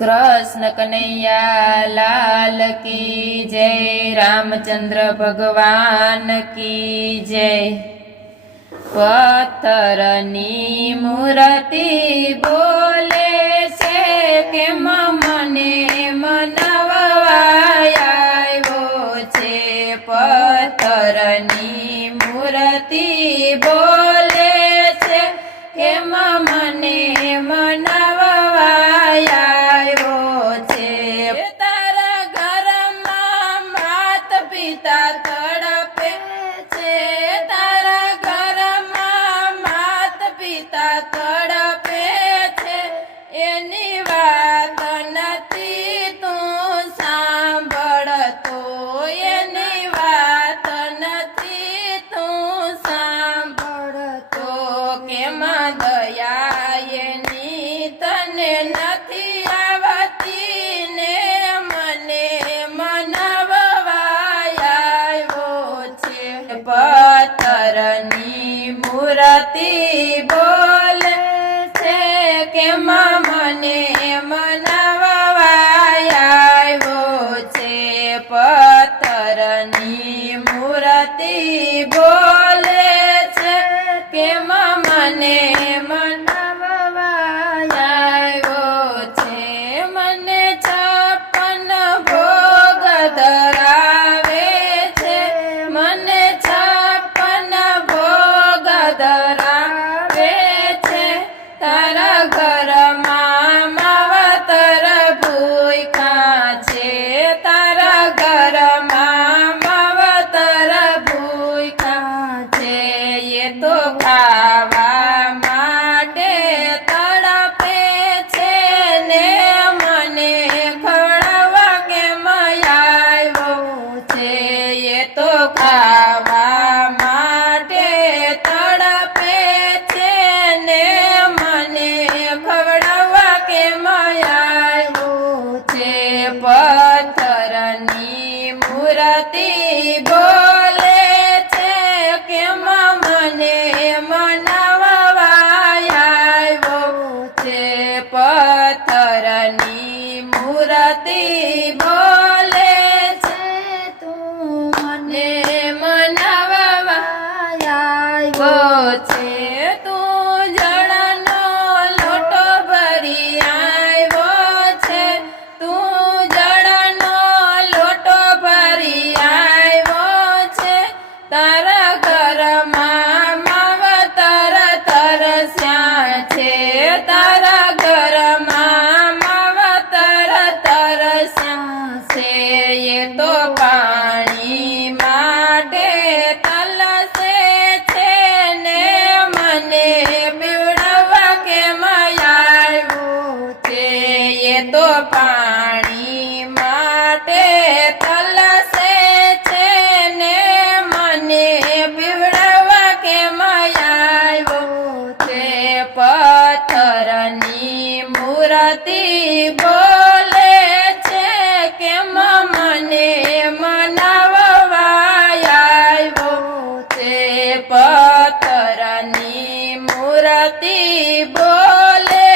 कृष्ण कन्हैया लाल की जय। रामचंद्र भगवान की जय। पत्थरनी मूर्ति बोले छे के मने मनवा आव्यो छे। पत्थरनी मूर्ति बोले छे के मने मनवा आव्यो छे। तारा घरमां मात पिता तड़पे छे। तारा घरमां मात पिता तड़पे छे। एनी वात नथी तू सांभळतो। एनी वात नथी तू सांभळतो। केम दया एनी तने नथी आवती ने मने मनवा आव्यो छे। पत्थरनी मूर्ति बोले छे के मने मनवा आव्यो छे। पत्थरनी मूर्ति बोले छे के मने मनवा आव्यो छे। मने 56 भोग धरावे छे। मने 56 भोग धरावे छे। तारा घरमां मावतर भूख्या छे। तारा घरमां मावतर भूख्या छे। ये तो खावा माटे तड़पे छे ने मने खवड़ावा केम आव्यो छे। ये तो खावा माटे तड़पे छे ने मने खवड़ावा केम आव्यो छे। पत्थरनी मूर्ति बोले छे के मने मनवा आव्यो छे। पत्थरनी मूर्ति बोले छे तू मने मनवा आव्यो छे। तू जळनो लोटो भरी आव्यो छे। तू जळनो लोटो भरी आव्यो छे। तारा घरमां मावतर तरस्या छे। तारा घरमां मावतर तरस्या छे। ये तो पाणी माटे तलसे छे ने मने पीवड़ावा केम आव्यो छे। ये तो पाणी माटे तलसे छे ने मने पीवड़ावा केम आव्यो छे। पत्थरनी मूर्ति बोले छे के मने मनवा आव्यो छे। पत्थरनी मूर्ति बोले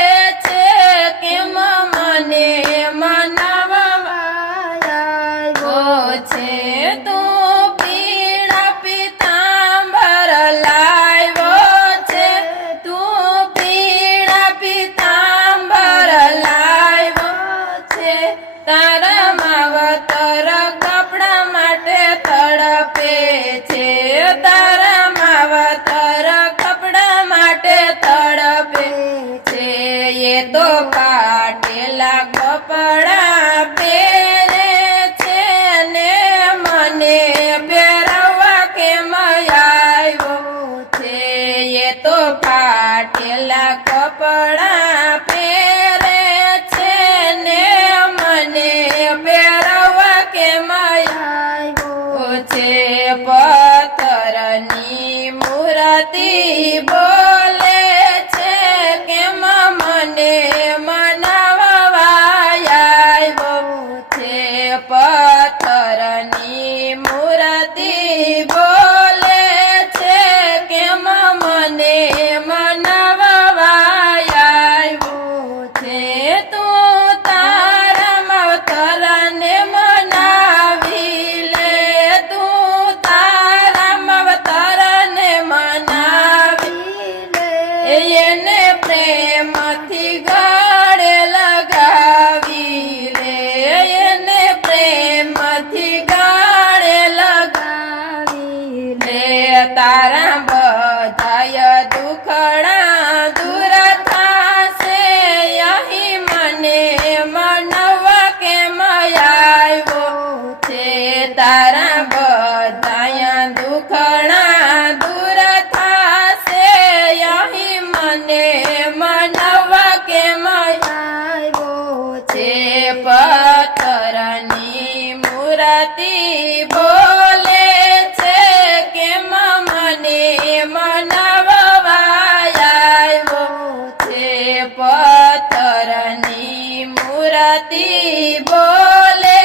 छे के मने मनवा आव्यो छे। तू पीड़ा पीतांबर लाव्यो छे। तू पीड़ा पीतांबर लाव्यो छे। तारा मावतर कपड़ा माटे तड़पे छे। तारा मावतर कपड़ा माटे तड़पे छे। ये तो फाटेला कपड़ा पहेरे छे ने मने पहेरवा केम आव्यो छे। ये तो फाटेला कपड़ा पहेरे छे ने मने पहेरवा केम आव्यो छे। पत्थरनी मूर्ति बोले छे के मने मनवा आव्यो छे। पत्थरनी मूर्ति बोले छे के मने मनवा आव्यो छे। तू ता મૂરતી બોલે છે કેમ મને મનાવવા આવ્યો છે પથ્થરની મૂરતી બોલે